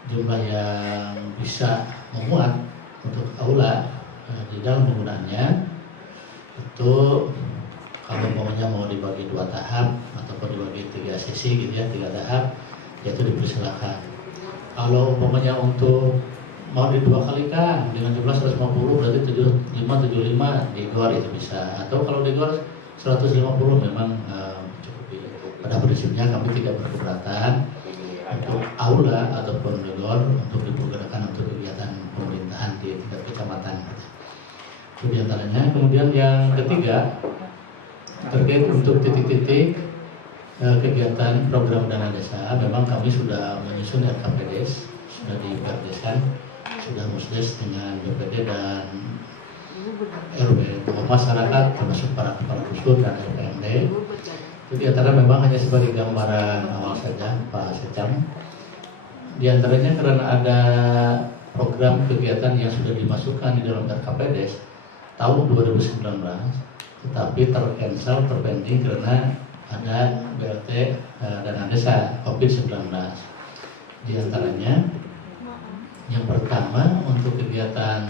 jumlah yang bisa memuat untuk aula di dalam penggunaannya itu kalau umpamanya mau dibagi 2 tahap ataupun dibagi 3 sesi gitu ya, 3 tahap, yaitu dipersilakan. Kalau umpamanya untuk mau di 2 kalikan dengan jumlah 150 berarti 75 di GOR itu bisa, atau kalau di GOR 150 memang cukup. Pada prinsipnya kami tidak berkeberatan untuk aula ataupun di GOR untuk dipergunakan untuk kegiatan pemerintahan di tingkat kecamatan. Itu diantaranya. Kemudian yang ketiga terkait untuk titik-titik kegiatan program dana desa, memang kami sudah menyusun RKPDes, sudah diperdesan, sudah musdes dengan BPD dan RW masyarakat termasuk para kepala dusun dan RPMD. Itu diantara memang hanya sebagai gambaran awal saja Pak Secam. Diantaranya karena ada program kegiatan yang sudah dimasukkan di dalam RKPDes tahun 2019, tetapi tercancel, terpending karena ada BLT dana desa COVID-19. Di antaranya yang pertama untuk kegiatan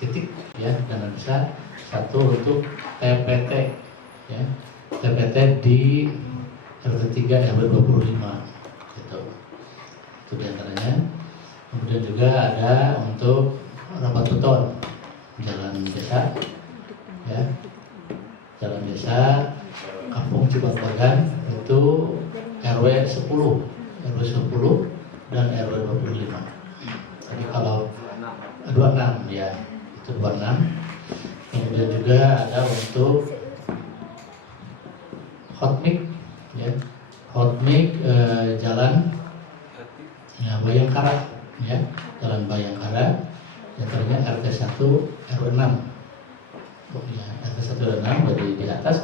titik ya dana desa, satu untuk TPT ya, TPT di RT 3 RW 25 gitu. Itu di antaranya. Kemudian juga ada untuk rapat beton jalan desa ya, jalan desa Kampung Cibangbagan itu RW 10 dan RW 25. Jadi kalau 26 ya, itu 26. Kemudian juga ada untuk hotmik ya, hotmik jalan ya, Bayangkara ya, jalan Bayangkara, antaranya RT 1 RW 6 ya, RT 1 dan 6 berarti di atas.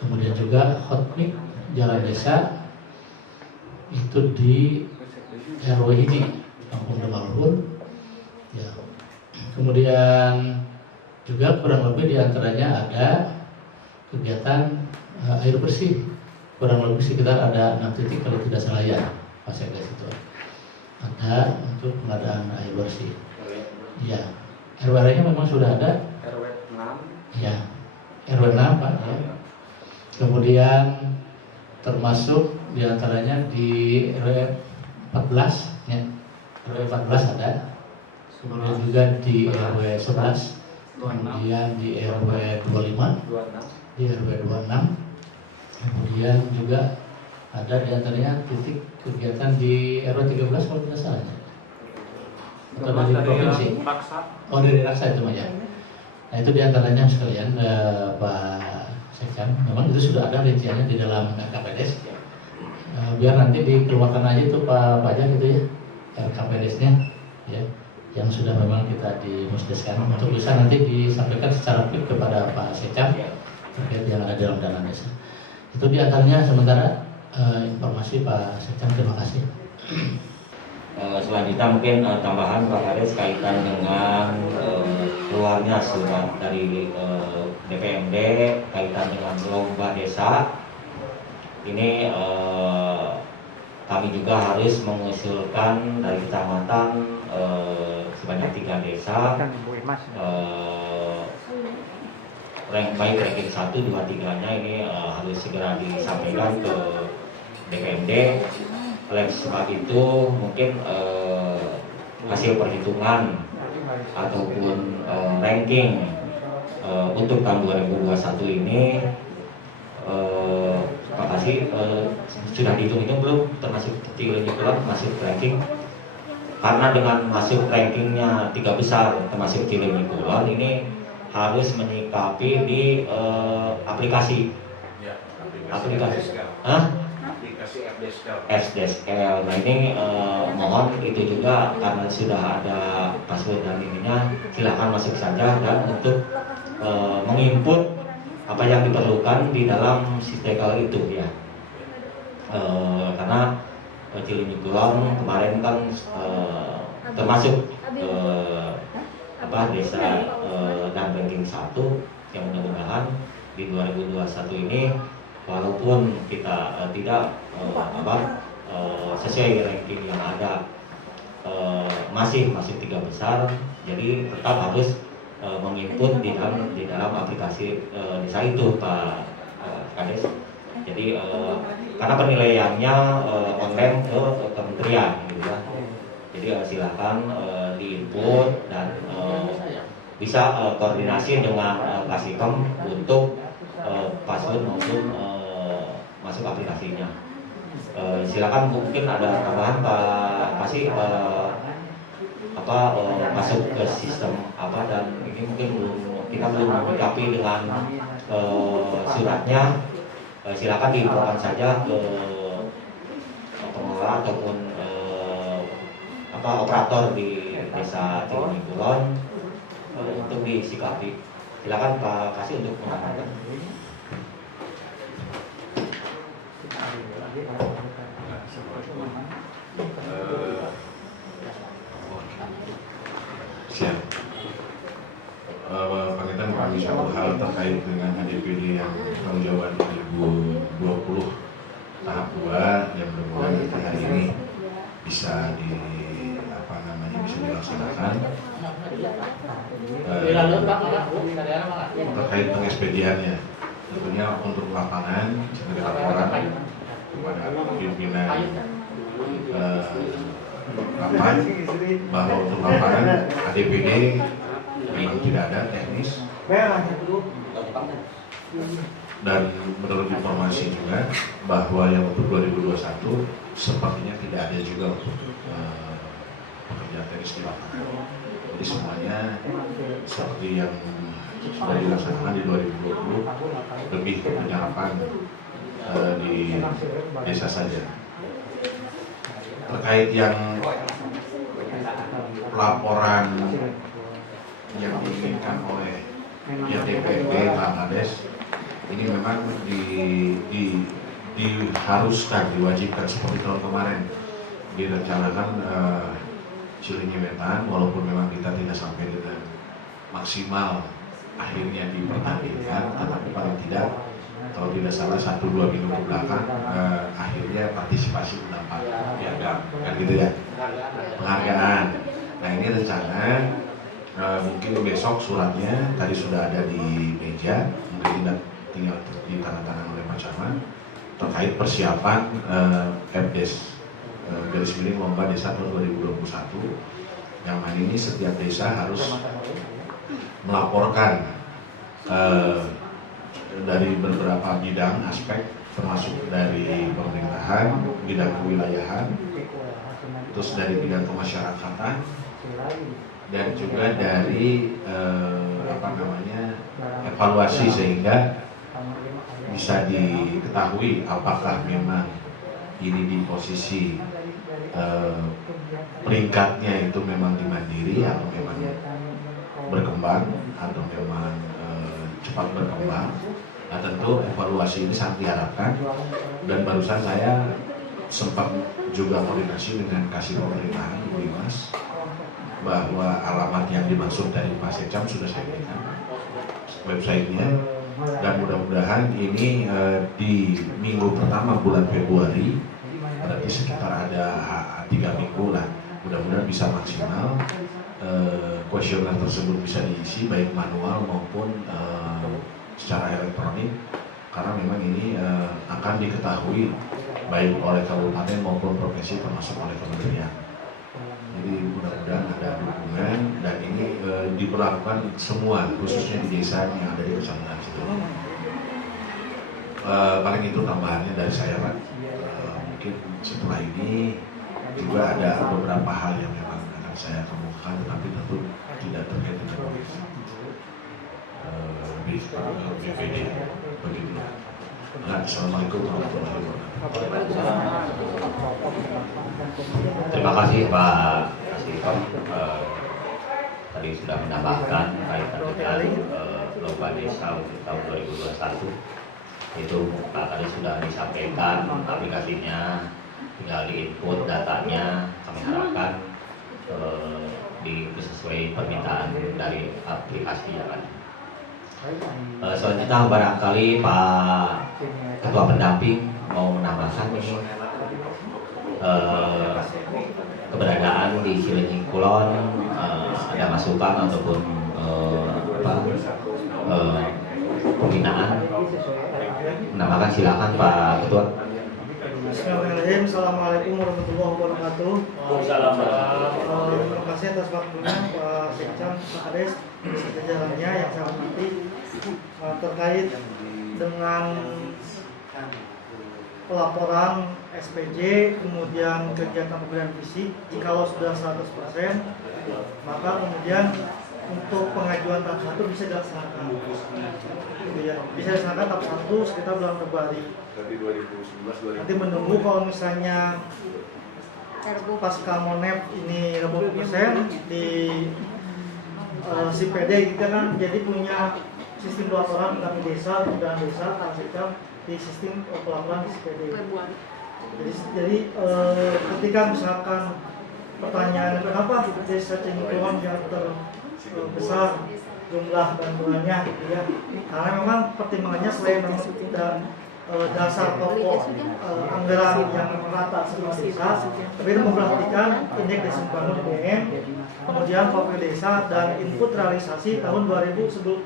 Kemudian juga hotmik jalan desa itu di RW ini Kampung Demalhun ya. Kemudian juga kurang lebih diantaranya ada kegiatan air bersih, kurang lebih sekitar ada 6 titik kalau tidak salah ya Pak Sekdes, itu ada untuk pengadaan air bersih ya. RW-nya memang sudah ada RW 6 ya, RW 6 Pak ya. Kemudian termasuk diantaranya di RW 14 ya, RW 14 ada, kemudian juga di RW 11, kemudian di RW 25, di RW 26, kemudian juga ada diantaranya titik kegiatan di RW 13 kalau tidak salah ya, atau dari provinsi, oh dari Raksa itu ya. Nah itu diantaranya sekalian Pak Sekam, memang itu sudah ada rinciannya di dalam RKPDes. Biar nanti dikeluarkan aja tuh Pak Pajak gitu ya, RKPDes-nya ya, yang sudah memang kita dimusdeskan untuk bisa nanti disampaikan secara quick kepada Pak Sekam terkait yang ada dalam dana desa. Itu diantaranya sementara informasi Pak Sekam, terima kasih. Selanjutnya mungkin tambahan Pak Kades kaitan dengan keluarnya surat dari DPMD kaitan dengan lomba desa. Ini kami juga harus mengusulkan dari kecamatan sebanyak 3 desa, baik ranking 1, 2, 3-nya ini harus segera disampaikan ke DPMD. Oleh sebab itu mungkin hasil perhitungan ataupun ranking untuk tahun 2021 ini Pak Kasih sudah dihitung-hitung belum, termasuk Cileunyi Kulon masuk ranking? Karena dengan masuk rankingnya 3 besar termasuk Cileunyi Kulon, ini harus menyikapi di aplikasi FDSL. Nah ini mohon itu juga karena sudah ada password dan ininya, silakan masuk saja dan untuk menginput apa yang diperlukan di dalam sistem itu ya. Karena Cilenyi Kulon kemarin kan termasuk desa dan ranking 1 yang mudah-mudahan di 2021 ini walaupun kita tidak sesuai ranking yang ada masih 3 besar, jadi tetap harus menginput di dalam aplikasi desa itu Pak Kades. Jadi karena penilaiannya online ke kementerian gitu ya. Jadi silakan diinput dan bisa koordinasi dengan Kasikom untuk password maupun masuk aplikasinya. Silakan mungkin ada tambahan Pak Kasih masuk ke sistem dan ini mungkin kita belum melengkapi dengan suratnya. Silakan diinfokan saja ke pengelola ataupun operator di desa Cilenyi Kulon untuk disikapi. Silakan Pak Kasih untuk menambahkan. Siap. Pengintan kami satu hal terkait dengan HDPD yang tanggung jawab 2020 tahap 2 yang mudah-mudahan nanti hari ini bisa bisa dilaksanakan. Terkait pengekspediannya, tentunya untuk lapangan sebagai laporan kepada pimpinan rapat bahwa untuk lapangan HDPD memang tidak ada teknis, dan menurut informasi juga bahwa yang untuk 2021 sepertinya tidak ada juga untuk pekerjaan teknis di lapangan. Jadi semuanya seperti yang sudah dilaksanakan di 2020, lebih ke penyerapan di desa saja. Terkait yang laporan yang diinginkan oleh DPRD Pak Kades, ini memang diharuskan, diwajibkan seperti tahun kemarin direncanakan Cilenyi Wetan, walaupun memang kita tidak sampai dengan maksimal akhirnya dipertandingkan, tetapi paling tidak kalau tidak salah 1-2 minggu ke belakang akhirnya partisipasi mendapat piagam, kan gitu ya, penghargaan. Nah ini rencana mungkin besok suratnya tadi sudah ada di meja, mungkin tinggal ditandatangan oleh Pak Camat terkait persiapan FDES garis miring lomba desa tahun 2021, yang mana ini setiap desa harus melaporkan dari beberapa bidang aspek, termasuk dari pemerintahan, bidang kewilayahan, terus dari bidang kemasyarakatan, dan juga dari evaluasi sehingga bisa diketahui apakah memang ini di posisi peringkatnya itu memang di mandiri atau memang berkembang atau memang cepat berkembang. Nah tentu evaluasi ini sangat diharapkan, dan barusan saya sempat juga koordinasi dengan Kasih Pemerintahan Bu Dimas bahwa alamat yang dimaksud dari Pak Secam sudah saya berikan websitenya, dan mudah-mudahan ini di minggu pertama bulan Februari, berarti sekitar ada 3 minggu lah, mudah-mudahan bisa maksimal kuesioner tersebut bisa diisi baik manual maupun secara elektronik, karena memang ini akan diketahui baik oleh kabupaten maupun provinsi termasuk oleh kementerian. Jadi mudah-mudahan ada dukungan, dan ini diberlakukan semua, khususnya di desa yang ada di kecamatan situ. Paling itu tambahannya dari saya, Pak. Mungkin setelah ini juga ada beberapa hal yang memang akan saya kemukakan, tetapi tentu tidak terkait dengan provinsi. Lebih ke BPD begitu. Nah, Assalamualaikum warahmatullahi wabarakatuh. Terima kasih Pak Kasih. Tadi sudah menambahkan kaitan dengan lomba desa untuk tahun 2021. Itu Pak Kades sudah disampaikan aplikasinya, tinggal di-input datanya. Kami harapkan sesuai permintaan dari aplikasi yang ada. Selanjutnya barangkali Pak Ketua Pendamping mau menambahkan ini keberadaan di Cileunyi Kulon, ada masukan ataupun pembinaan. Menambahkan, silakan Pak Ketua. Bismillahirrahmanirrahim. Assalamualaikum warahmatullahi wabarakatuh. Terima kasih atas waktunya Pak Sekcam, Pak Kades, jajarannya yang saya hormati, terkait dengan pelaporan SPJ, kemudian kegiatan pembinaan fisik. Jikalau sudah 100%, maka kemudian untuk pengajuan tahap 1 bisa dilaksanakan. Bisa dilaksanakan tahap 1 sekitar bulan Februari. Nanti menunggu kalau misalnya pasca Monep ini 80% di CPD kita kan jadi punya sistem pelaporan kami desa dan desa Sekcam di sistem pelaporan di CPD. Jadi ketika misalkan pertanyaan kenapa desa Cileunyi Kulon yang terbesar jumlah bantuannya gitu ya, karena memang pertimbangannya selain memang tidak dasar pokok anggaran yang merata semua desa, tapi itu memperhatikan indeks desa membangun DDM, kemudian profil desa dan input realisasi tahun 2020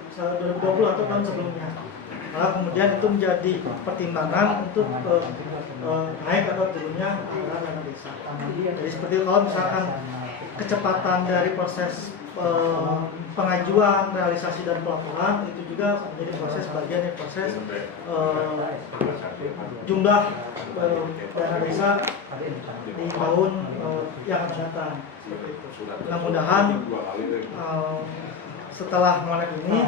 atau tahun sebelumnya. Nah, kemudian itu menjadi pertimbangan untuk naik atau turunnya anggaran dana desa. Jadi seperti itu, kalau misalkan kecepatan dari proses pengajuan, realisasi dan pelaporan itu juga menjadi proses bagian dari proses jumlah dana desa di tahun yang akan datang. Mudah-mudahan setelah Monep ini,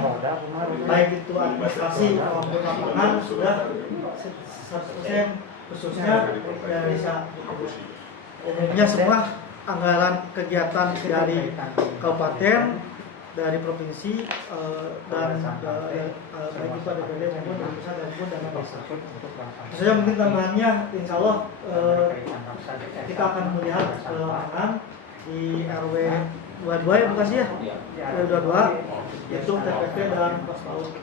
baik itu administrasi maupun lapangan sudah 100% khususnya dana desa. Umumnya semua anggaran kegiatan dari kabupaten, dari provinsi, dan baik itu ada DPD maupun dari pusat maupun dana desa. Saya mungkin tambahannya, insya Allah kita akan melihat lapangan di RW 22 ya Bekasi ya, RW 22 itu TPP dan pos PAUD.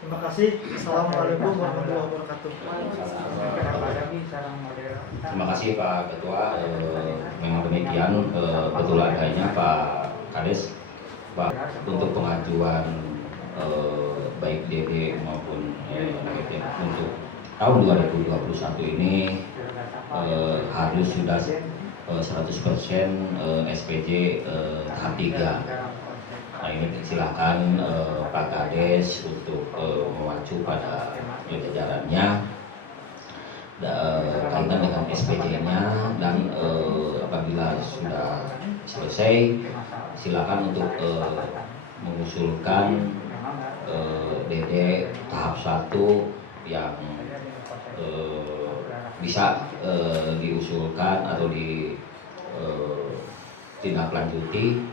Terima kasih. Assalamualaikum warahmatullahi wabarakatuh. Terima kasih Pak Ketua. Memang demikian, betul adanya Pak Kades, Pak, untuk pengajuan baik DD maupun untuk tahun 2021 ini harus sudah 100% SPJ tahap 3. Nah, ini silakan Pak Kades untuk mengacu pada jajarannya kaitan dengan SPJ-nya, dan apabila sudah selesai silakan untuk mengusulkan DD tahap 1 yang bisa diusulkan atau ditindaklanjuti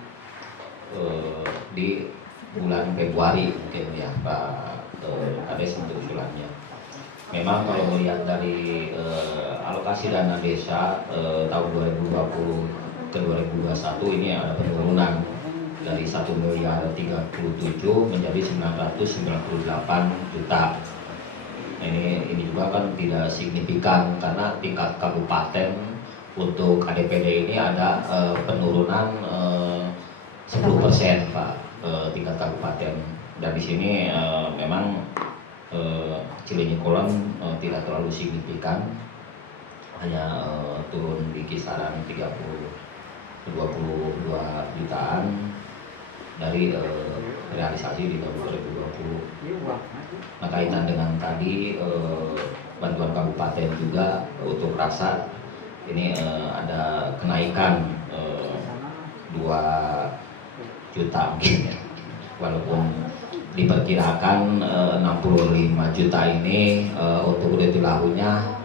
di bulan Februari mungkin ya Pak Kades untuk usulannya. Memang kalau melihat dari alokasi dana desa tahun 2020 ke 2021 ini ada penurunan dari 1.037 menjadi 998 juta. Ini juga kan tidak signifikan karena tingkat kabupaten untuk ADPD ini ada penurunan 10% Pak, tingkat kabupaten. Dan di sini memang Cileunyi Kulon tidak terlalu signifikan, hanya turun di kisaran 22 jutaan dari realisasi di tahun 2020. Nah, kaitan dengan tadi bantuan kabupaten juga untuk rasa ini ada kenaikan 2 juta mungkin ya. Walaupun diperkirakan 65 juta ini untuk udah lahunya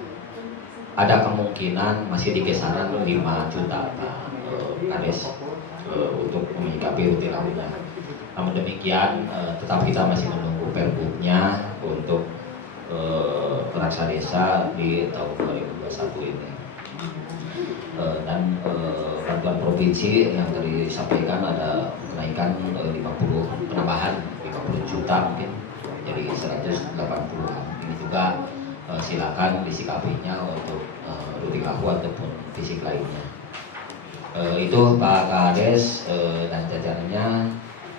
ada kemungkinan masih di kisaran 5 juta Pak Kades untuk menyikapi rutin lautnya. Namun demikian, tetap kita masih menunggu perbuknya untuk perangsa desa di tahun 2021 ini. Dan bantuan provinsi yang tadi disampaikan ada kenaikan 50 penambahan 50 juta mungkin jadi 180-an. Ini juga silakan disikapinya untuk rutin lahu ataupun fisik lainnya. Itu Pak Kades dan jajarannya,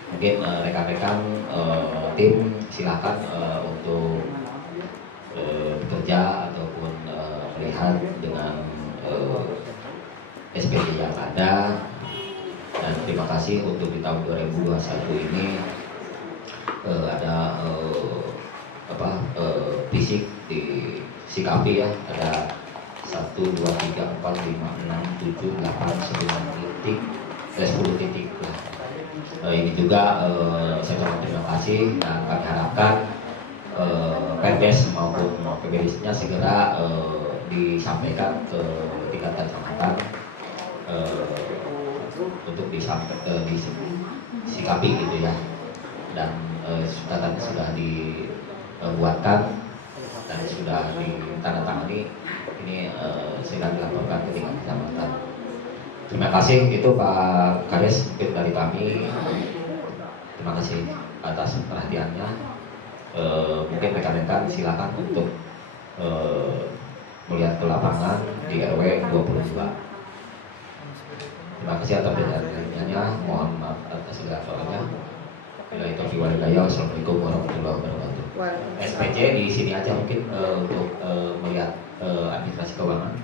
mungkin rekan-rekan tim silakan untuk bekerja ataupun melihat dengan SPD yang ada. Dan terima kasih untuk di tahun 2021 ini ada fisik disikapi ya, ada 1, 2, 3, 4, 5, 6, 7, 8, 9 titik, 10 titik lah. Ini juga saya ucapkan terima kasih dan kami harapkan Perdes maupun PBDS-nya segera disampaikan ke tingkatan kecamatan untuk disikapi gitu ya. Dan sudah dibuatkan dan sudah ditandatangani. Ini sedang dilaporkan ke tingkat kecamatan. Terima kasih, itu Pak Kades mungkin dari kami. Terima kasih atas perhatiannya. Mungkin rekan-rekan silakan untuk melihat ke lapangan di RW 22. Terima kasih atas perhatiannya. Mohon maaf atas segala soalnya. Bila itu walhidayah. Wassalamualaikum warahmatullahi wabarakatuh. SPJ di sini aja mungkin untuk melihat administrasi keuangan.